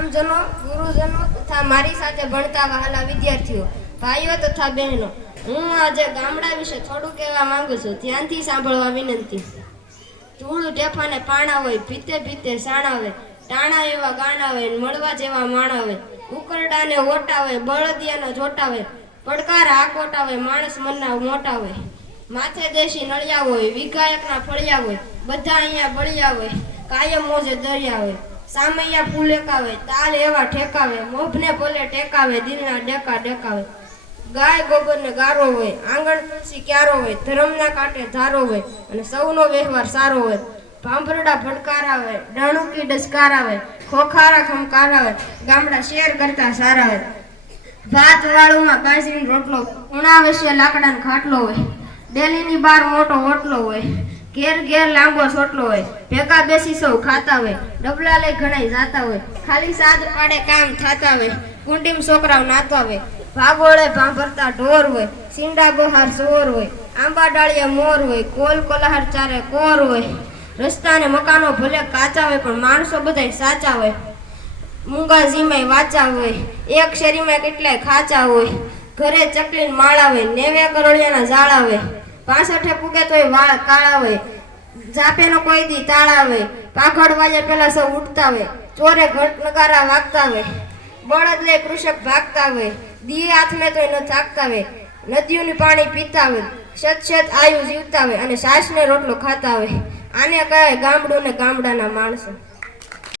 ગ્રામજનો ગુરુજનો તથા મારી સાથે ભણતા વહાલા વિદ્યાર્થીઓ, ભાઈઓ તથા બહેનો, હું આજે ગામડા વિશે થોડું કહેવા માંગુ છું. ધ્યાનથી સાંભળવા વિનંતી. ધૂળ, ઢેફાને પાણા હોય, ભીતે ભીતે સાણાવે ટાણા એવા ગાણા હોય મળવા જેવા માણા હોય, ઉકરડાને ઓટા હોય, બળદિયાના જોટા હોય, પડકાર આકોટા હોય, માણસ મનના મોટા હોય, માથે દેશી નળિયા હોય, વિઘાયકના ફળિયા હોય, બધા અહીંયા બળિયા હોય, કાયમ મોજે દરિયા હોય. સામૈયા હોય તાલ એવા ઠેકાવે, મોભને ભલે ટેકાવે, દિલના ડેકા ડેકાવે. ગાય ગોબરને ગારો હોય, આંગણ તુલસી ક્યારો હોય, ધર્મના કાંઠે ધારો હોય અને સૌનો વ્યવહાર સારો હોય. ભાંભરડા હોય ડાણુકી ડસકારા હોય ખોખારા ખમકારા હોય ગામડા શેર કરતા સારા હોય. ભાત વાળુમાં બાજરીનો રોટલો ઉણાવશ્ય લાકડાનો ખાટલો હોય. ડેલીની બાર મોટો હોટલો હોય. ઘેર ઘેર લાંબો સોટલો હોય, ભેગા બેસી સૌ ખાતા હોય ડબલા લઈ ઘણાય જાતા હોય, ખાલી સાદ પાડે કામ થાતા હોય, કુંડીમ છોકરાઓ નાતા હોય, ભાગોળે ભાંભરતા ઢોર હોય સિંડા બહાર સોર હોય, આંબા ડાળીએ મોર હોય, કોલ કોલાહાર ચારે કોર હોય. રસ્તાને મકાનો ભલે કાચા હોય, પણ માણસો બધાય સાચા હોય. મૂંગા ઝીમાય વાચા હોય, એક શેરીમાં કેટલાય ખાચા હોય. ઘરે ચકલીન માળા હોય, નેવે કરોડિયાના ઝાડા હોય. પાસઠે પૂગે તોય વાળ કાળા હોય. જાપેનો કોઈ દી તાળા હોય. પાઘડ વાજે પેલા સૌ ઉઠતા હોય. ચોરે ઘટ નગારા વાગતા હોય. બળદ લે કૃષક ભાગતા હોય. દી હાથમે તોય ન થાકતા હોય. નદીઓનું પાણી પીતા હોય. સત સત આયુ જીવતા હોય અને સાસને રોટલો ખાતા હોય. આને કહેવાય ગામડું ને ગામડાના માણસો.